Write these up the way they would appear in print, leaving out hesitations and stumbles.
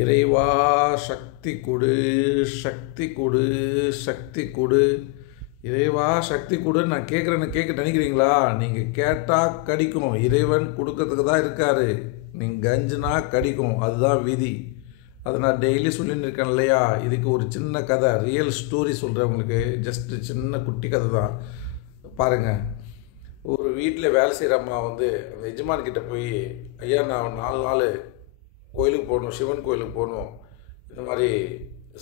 இறைவா சக்தி கொடு, சக்தி கொடு, சக்தி கொடு. இறைவா சக்தி கொடுன்னு நான் கேட்க நினைக்கிறீங்களா? நீங்கள் கேட்டால் கடிக்கும். இறைவன் கொடுக்கறதுக்கு தான் இருக்கார். நீங்கள் கஞ்சுனா கடிக்கும். அதுதான் விதி. அதை நான் டெய்லி சொல்லின்னு இருக்கேன் இல்லையா? இதுக்கு ஒரு சின்ன கதை, ரியல் ஸ்டோரி சொல்கிறேன் உங்களுக்கு. ஜஸ்ட்டு சின்ன குட்டி கதை தான். பாருங்கள், ஒரு வீட்டில் வேலை செய்கிற அம்மா வந்து அந்த எஜமான்கிட்ட போய், ஐயா நான் 4 நாள் கோயிலுக்கு போகணும், சிவன் கோயிலுக்கு போகணும், இந்த மாதிரி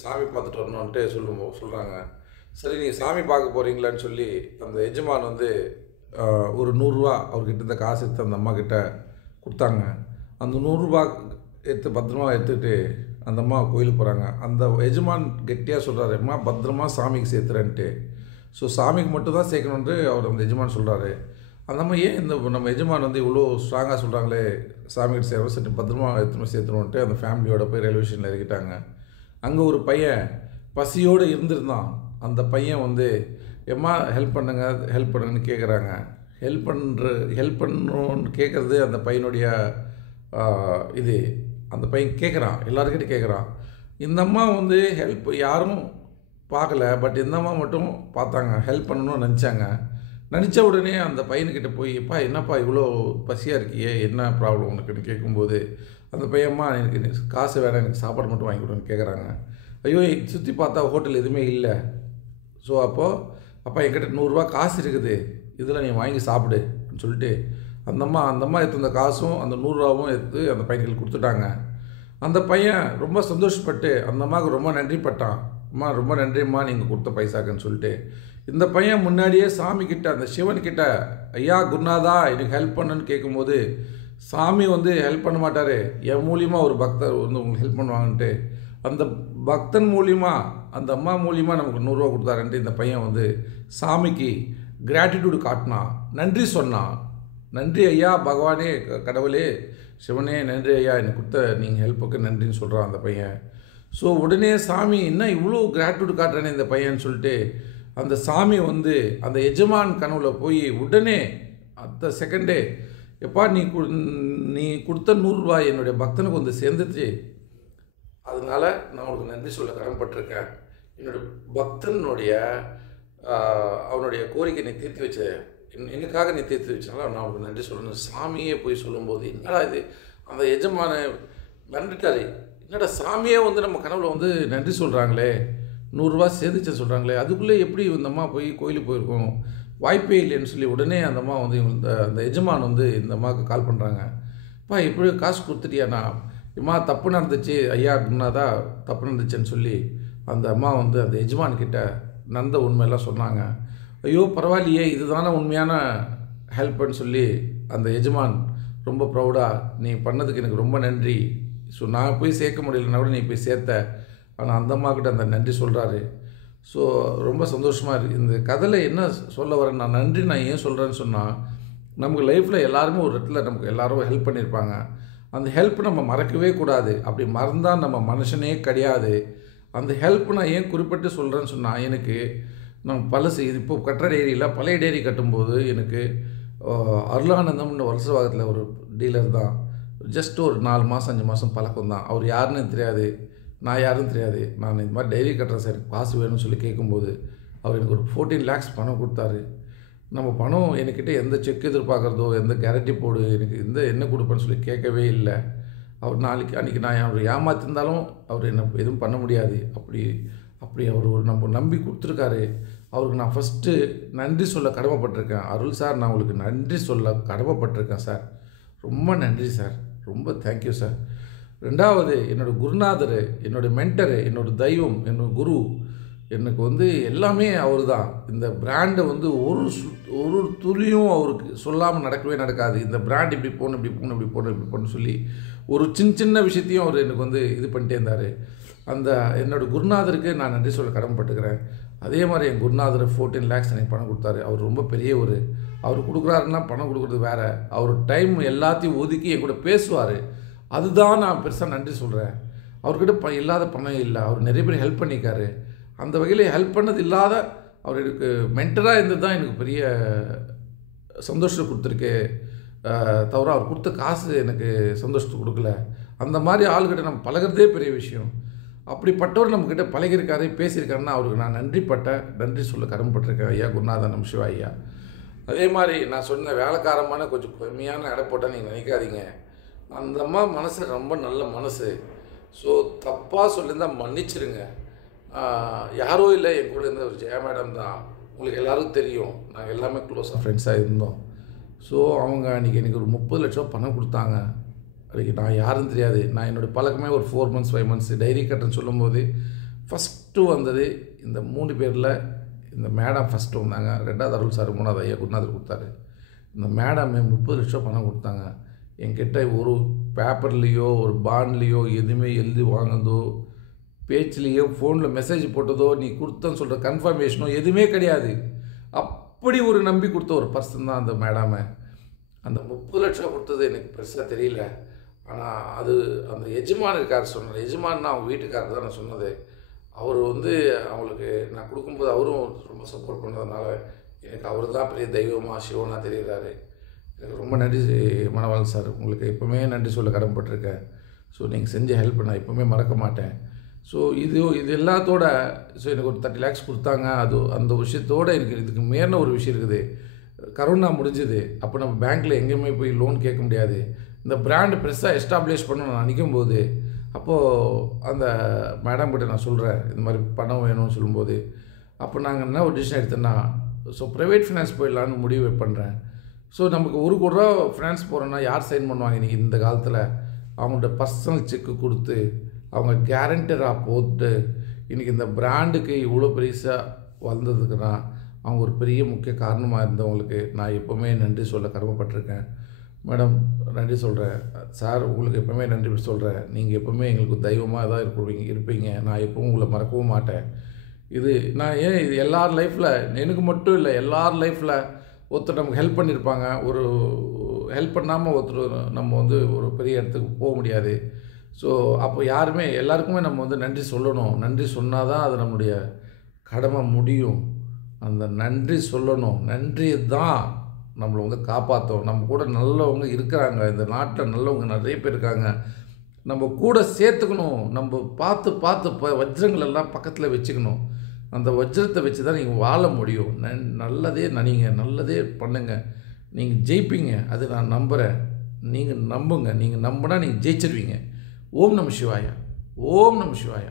சாமி பார்த்துட்டு வரணுன்ட்டு சொல்கிறாங்க. சரி, நீங்கள் சாமி பார்க்க போகிறீங்களான்னு சொல்லி அந்த எஜமான் வந்து ஒரு 100 ரூபா அவர்கிட்ட இருந்த காசு எடுத்து அந்த அம்மா கிட்ட கொடுத்தாங்க. அந்த 100 ரூபா எடுத்து பத்திரமா எடுத்துகிட்டு அந்த அம்மா கோயிலுக்கு போகிறாங்க. அந்த எஜமான் கெட்டியாக சொல்கிறாரு, அம்மா பத்திரமா சாமிக்கு சேர்த்துறேன்ட்டு. ஸோ சாமிக்கு மட்டும் தான் சேர்க்கணுன்ட்டு அவர் அந்த எஜமான் சொல்கிறாரு. அந்த அம்மா ஏன் நம்ம எஜமான் வந்து இவ்வளோ ஸ்ட்ராங்காக சொல்கிறாங்களே, சாமிகிட்ட சேரும், சரி பத்திரமா எடுத்துன்னு சேர்த்துருவோன்ட்டு அந்த ஃபேமிலியோட போய் ரயில்வே ஸ்டேஷனில் இறக்கிட்டாங்க. அங்கே ஒரு பையன் பசியோடு இருந்திருந்தான். அந்த பையன் வந்து, எம்மா ஹெல்ப் பண்ணுங்கன்னு கேட்குறாங்க. ஹெல்ப் பண்ணணுன்னு கேட்குறது அந்த பையனுடைய இது. அந்த பையன் கேட்குறான், எல்லாருக்கிட்டையும் கேட்குறான். இந்த அம்மா வந்து ஹெல்ப் யாரும் பார்க்கல, பட் இந்த அம்மா மட்டும் பார்த்தாங்க, ஹெல்ப் பண்ணணும்னு நினச்ச உடனே அந்த பையன்கிட்ட போய், எப்பா என்னப்பா இவ்வளோ பசியாக இருக்கியே, என்ன ப்ராப்ளம் உனக்குன்னு கேட்கும்போது அந்த பையன்மா, எனக்கு காசு வேணாம், எனக்கு சாப்பாடு மட்டும் வாங்கி கொடுன்னு கேட்குறாங்க. ஐயோ, சுற்றி பார்த்தா ஹோட்டல் எதுவுமே இல்லை. ஸோ அப்பா என்கிட்ட 100 ரூபா காசு இருக்குது, இதில் நீ வாங்கி சாப்பிடுன்னு சொல்லிட்டு அந்த அம்மா எடுத்து அந்த காசும் அந்த 100 ரூபாவும் எடுத்து அந்த பையன்களுக்கு கொடுத்துட்டாங்க. அந்த பையன் ரொம்ப சந்தோஷப்பட்டு அந்த அம்மாவுக்கு ரொம்ப நன்றி பட்டான். அம்மா ரொம்ப நன்றிம்மா நீங்கள் கொடுத்த பைசாக்குன்னு சொல்லிட்டு. இந்த பையன் முன்னாடியே சாமிக்கிட்ட, அந்த சிவன்கிட்ட, ஐயா குருநாதா எனக்கு ஹெல்ப் பண்ணுன்னு கேட்கும்போது சாமி வந்து ஹெல்ப் பண்ண மாட்டார், என் மூலியமாக ஒரு பக்தர் வந்து உங்களுக்கு ஹெல்ப் பண்ணுவாங்கன்ட்டு அந்த பக்தன் மூலியமாக, அந்த அம்மா மூலியமாக நமக்கு 100 ரூபா கொடுத்தாருன்ட்டு இந்த பையன் வந்து சாமிக்கு கிராட்டிடியூடு காட்டினான், நன்றி சொன்னான். நன்றி ஐயா, பகவானே, கடவுளே, சிவனே, நன்றி ஐயா, எனக்கு கொடுத்த நீங்கள் ஹெல்ப்புக்கு நன்றின்னு சொல்கிறான் அந்த பையன். ஸோ உடனே சாமி, என்ன இவ்வளோ கிராட்டிடியூடு காட்டுறானே இந்த பையன்னு சொல்லிட்டு அந்த சாமி வந்து அந்த எஜமான் கனவுல போய் உடனே அந்த செகண்டே, எப்பா நீ கொடுத்த 100 ரூபாய் என்னுடைய பக்தனுக்கு வந்து சேர்ந்துச்சு, அதனால் நான் உனக்கு நன்றி சொல்ல கடமைப்பட்டிருக்கேன். என்னுடைய பக்தனுடைய அவனுடைய கோரிக்கை நீ தீர்த்து வச்ச, எனக்காக நீ தீர்த்து வச்சனால நான் உனக்கு நன்றி சொல்லணும். சாமியே போய் சொல்லும்போது, என்னடா இது, அந்த எஜமான மறந்துட்டாரு, என்னடா சாமியே வந்து நம்ம கனவுல வந்து நன்றி சொல்கிறாங்களே, 100 ரூபா சேர்ந்துச்ச சொல்கிறாங்களே, அதுக்குள்ளே எப்படி இந்த அம்மா போய் கோயிலுக்கு போயிருக்கோம், வாய்ப்பே இல்லைன்னு சொல்லி உடனே அந்த அம்மா வந்து அந்த எஜமான் வந்து இந்த அம்மாவுக்கு கால் பண்ணுறாங்க. அப்பா எப்படி காசு கொடுத்துட்டியாண்ணா, இம்மா தப்பு நடந்துச்சு ஐயா, குருநாதா தப்பு நடந்துச்சுன்னு சொல்லி அந்த அம்மா வந்து அந்த எஜமான்கிட்ட நடந்த உண்மையெல்லாம் சொன்னாங்க. ஐயோ பரவாயில்லையே, இதுதானே உண்மையான ஹெல்ப்னு சொல்லி அந்த எஜமான் ரொம்ப ப்ரௌடாக, நீ பண்ணதுக்கு எனக்கு ரொம்ப நன்றி, ஸோ நான் போய் சேர்க்க முடியலன்னா கூட நீ போய் சேர்த்த, ஆனால் அந்த அம்மாக்கிட்ட அந்த நன்றி சொல்கிறாரு. ஸோ ரொம்ப சந்தோஷமாக இருக்குது. இந்த கதையில் என்ன சொல்ல வரேன், நான் ஏன் சொல்கிறேன்னு சொன்னால், நமக்கு லைஃப்பில் எல்லாருமே ஒரு இடத்துல நமக்கு எல்லோரும் ஹெல்ப் பண்ணியிருப்பாங்க. அந்த ஹெல்ப் நம்ம மறக்கவே கூடாது. அப்படி மறந்தால் நம்ம மனுஷனே கிடையாது. அந்த ஹெல்ப் நான் ஏன் குறிப்பிட்டு சொல்கிறேன்னு சொன்னால், எனக்கு நான் இப்போ கட்டுற டேரியில் பழைய டேரி கட்டும்போது எனக்கு அருளானந்தம்னு வருஷவாகத்தில் ஒரு டீலர் தான். ஜஸ்ட் ஒரு 4 மாதம் 5 மாதம் பழக்கம் தான். அவர் யாருன்னு தெரியாது, நான் யாரும் தெரியாது. நான் இந்த மாதிரி டைரி கட்டுறேன் சார், காசு வேணும்னு சொல்லி கேட்கும்போது அவர் எனக்கு ஒரு 14 lakhs பணம் கொடுத்தாரு. நம்ம பணம் என்கிட்ட எந்த செக் எதிர்பார்க்குறதோ, எந்த கேரண்டி போடு, எனக்கு என்ன கொடுப்பேன்னு சொல்லி கேட்கவே இல்லை. அவர் அன்றைக்கி நான் அவர் ஏமாத்திருந்தாலும் அவர் என்ன எதுவும் பண்ண முடியாது. அப்படி அவர் ஒரு நம்ம நம்பி கொடுத்துருக்காரு. அவருக்கு நான் ஃபஸ்ட்டு நன்றி சொல்ல கடமைப்பட்டிருக்கேன். அருள் சார், நான் உங்களுக்கு நன்றி சொல்ல கடமைப்பட்டிருக்கேன் சார், ரொம்ப நன்றி சார், ரொம்ப தேங்க்யூ சார். 2வது, என்னோடய குருநாதர், என்னோடய மென்டரு, என்னோடய தெய்வம், என்னோடய குரு, எனக்கு வந்து எல்லாமே அவர் தான். இந்த பிராண்டை வந்து ஒரு துளியும் அவருக்கு சொல்லாமல் நடக்காது. இந்த பிராண்ட் இப்படி போகணும் சொல்லி ஒரு சின்ன விஷயத்தையும் அவர் எனக்கு வந்து இது பண்ணிட்டே இருந்தார். என்னோடய குருநாதருக்கு நான் நன்றி சொல்ல கடமைப்பட்டுக்கிறேன். அதே மாதிரி என் குருநாதர் 14 lakhs எனக்கு பணம் கொடுத்தாரு. அவர் ரொம்ப பெரியவர். அவர் கொடுக்குறாருன்னா பணம் கொடுக்குறது வேறு, அவர் டைம் எல்லாத்தையும் ஒதுக்கி என் கூட பேசுவார். அதுதான் நான் பெருசாக நன்றி சொல்கிறேன். அவர்கிட்ட இல்லாத பணம் இல்லை, அவர் நிறைய பேர் ஹெல்ப் பண்ணியிருக்காரு. அந்த வகையில் ஹெல்ப் பண்ணது இல்லாத அவர் எனக்கு மென்டராக இருந்தது தான் எனக்கு பெரிய சந்தோஷத்தை கொடுத்துருக்கு. தவிர அவர் கொடுத்த காசு எனக்கு சந்தோஷத்தை கொடுக்கல. அந்த மாதிரி ஆளுகிட்ட நம்ம பழகிறதே பெரிய விஷயம். அப்படிப்பட்டவர் நம்மக்கிட்ட பழகியிருக்காரு, பேசியிருக்காருன்னா அவருக்கு நான் நன்றி சொல்ல கடமைப்பட்டிருக்கேன் ஐயா குருநாதன் நம சிவாய ஐயா. அதே மாதிரி நான் சொன்ன வேலைக்காரமான கொஞ்சம் கம்மியான எடை போட்டால் நீங்கள் நினைக்காதீங்க. அந்த அம்மா மனசு ரொம்ப நல்ல மனசு. ஸோ தப்பாக சொல்லியிருந்தால் மன்னிச்சிருங்க. யாரோ இல்லை, என் கூட இருந்த ஒரு ஜெயா மேடம் தான். உங்களுக்கு எல்லோருக்கும் தெரியும், நாங்கள் எல்லாமே க்ளோஸாக ஃப்ரெண்ட்ஸாக இருந்தோம். ஸோ அவங்க அன்றைக்கி எனக்கு ஒரு 30 லட்சம் பணம் கொடுத்தாங்க. அதுக்கு நான் யாரும் தெரியாது. நான் என்னோடய பழக்கமே ஒரு 4 months 5 months டைரி கட்டுன்னு சொல்லும்போது ஃபஸ்ட்டு வந்தது இந்த 3 பேரில் இந்த மேடம் ஃபஸ்ட்டு வந்தாங்க. 2வது அருள் சார், 3வது ஐயா குருநாதர் கொடுத்தாரு. இந்த மேடம் 30 லட்சம் பணம் கொடுத்தாங்க. என்கிட்ட ஒரு பேப்பர்லேயோ ஒரு பாண்ட்லேயோ எதுவுமே எழுதி வாங்கினதோ, பேச்சுலேயோ ஃபோனில் மெசேஜ் போட்டதோ, நீ கொடுத்தன்னு சொல்கிற கன்ஃபர்மேஷனோ எதுவுமே கிடையாது. அப்படி ஒரு நம்பி கொடுத்த ஒரு பர்சன் தான் அந்த மேடாமை. அந்த 30 லட்சம் கொடுத்தது எனக்கு பெருசாக தெரியல. ஆனால் அது அந்த எஜமான் இருக்கார் சொன்னார். எஜமான் அவங்க வீட்டுக்காரர் தான் நான் சொன்னது. அவர் அவங்களுக்கு நான் கொடுக்கும்போது அவரும் ரொம்ப சப்போர்ட் பண்ணதுனால எனக்கு அவர் தான் பெரிய தெய்வமாக சிவனாக தெரிகிறாரு. எனக்கு ரொம்ப நன்றி மணவாளன் சார். உங்களுக்கு எப்போவுமே நன்றி சொல்ல கடமைப்பட்டிருக்கேன். ஸோ நீங்கள் செஞ்ச ஹெல்ப் நான் எப்போவுமே மறக்க மாட்டேன். ஸோ இது எல்லாத்தோட எனக்கு ஒரு 30 lakhs கொடுத்தாங்க. அந்த விஷயத்தோடு எனக்கு இதுக்கு மேலே ஒரு விஷயம் இருக்குது. கரோனா முடிஞ்சுது. அப்போ நம்ம பேங்க்கில் எங்கேயுமே போய் லோன் கேட்க முடியாது. இந்த பிராண்டு பெருசாக எஸ்டாப்ளிஷ் பண்ண நான் நினைக்கும் போது, அப்போது அந்த மேடம் கிட்ட நான் சொல்கிறேன், இந்த மாதிரி பணம் வேணும்னு சொல்லும்போது, அப்போ நாங்கள் என்ன ஒரு டிசிஷன் எடுத்தோன்னா, ஸோ ப்ரைவேட் ஃபினான்ஸ் போயிடலான்னு முடிவு பண்ணுறேன். ஸோ நமக்கு 1 கோடி ரூபா ஃபினான்ஸ் போகிறோன்னா யார் சைன் பண்ணுவாங்க இன்றைக்கி இந்த காலத்தில்? அவங்கள்ட்ட பர்சனல் செக்கு கொடுத்து அவங்க கேரண்டராக போட்டு இன்றைக்கி இந்த பிராண்டுக்கு இவ்வளோ பெருசாக வந்ததுக்குன்னா அவங்க ஒரு பெரிய முக்கிய காரணமாக இருந்தவங்களுக்கு நான் எப்போவுமே நன்றி சொல்ல கடமைப்பட்டிருக்கேன். மேடம் நன்றி சொல்கிறேன். சார் உங்களுக்கு எப்போவுமே நன்றி சொல்கிறேன். நீங்கள் எப்போவுமே எங்களுக்கு தெய்வமாக தான் இருப்பீங்க. நான் எப்பவும் உங்களை மறக்கவும் மாட்டேன். இது எல்லார் லைஃப்பில், எனக்கு மட்டும் இல்லை, எல்லார் லைஃப்பில் ஒருத்தர் நமக்கு ஹெல்ப் பண்ணியிருப்பாங்க. ஒரு ஹெல்ப் பண்ணாமல் ஒருத்தர் நம்ம ஒரு பெரிய இடத்துக்கு போக முடியாது. ஸோ அப்போ எல்லாருக்குமே நம்ம நன்றி சொல்லணும். நன்றி சொன்னால் தான் அது நம்மளுடைய கடமை முடியும். அந்த நன்றி சொல்லணும். நன்றி தான் நம்மளை காப்பாற்றும். நம்ம கூட நல்லவங்க இருக்கிறாங்க. இந்த நாட்டில் நல்லவங்க நிறைய பேர் இருக்காங்க. நம்ம கூட சேர்த்துக்கணும். நம்ம பார்த்து வஜ்ரங்கள் எல்லாம் பக்கத்தில் வச்சுக்கணும். அந்த வஜ்ரத்தை வச்சு தான் நீங்கள் வாழ முடியும். நல்லதே நினைங்க, நல்லதே பண்ணுங்கள், நீங்கள் ஜெயிப்பீங்க. அது நான் நம்புகிறேன். நீங்கள் நம்புங்க. நீங்கள் நம்பினா நீங்கள் ஜெயிச்சிருவீங்க. ஓம் நம சிவாயா. ஓம் நம சிவாயா.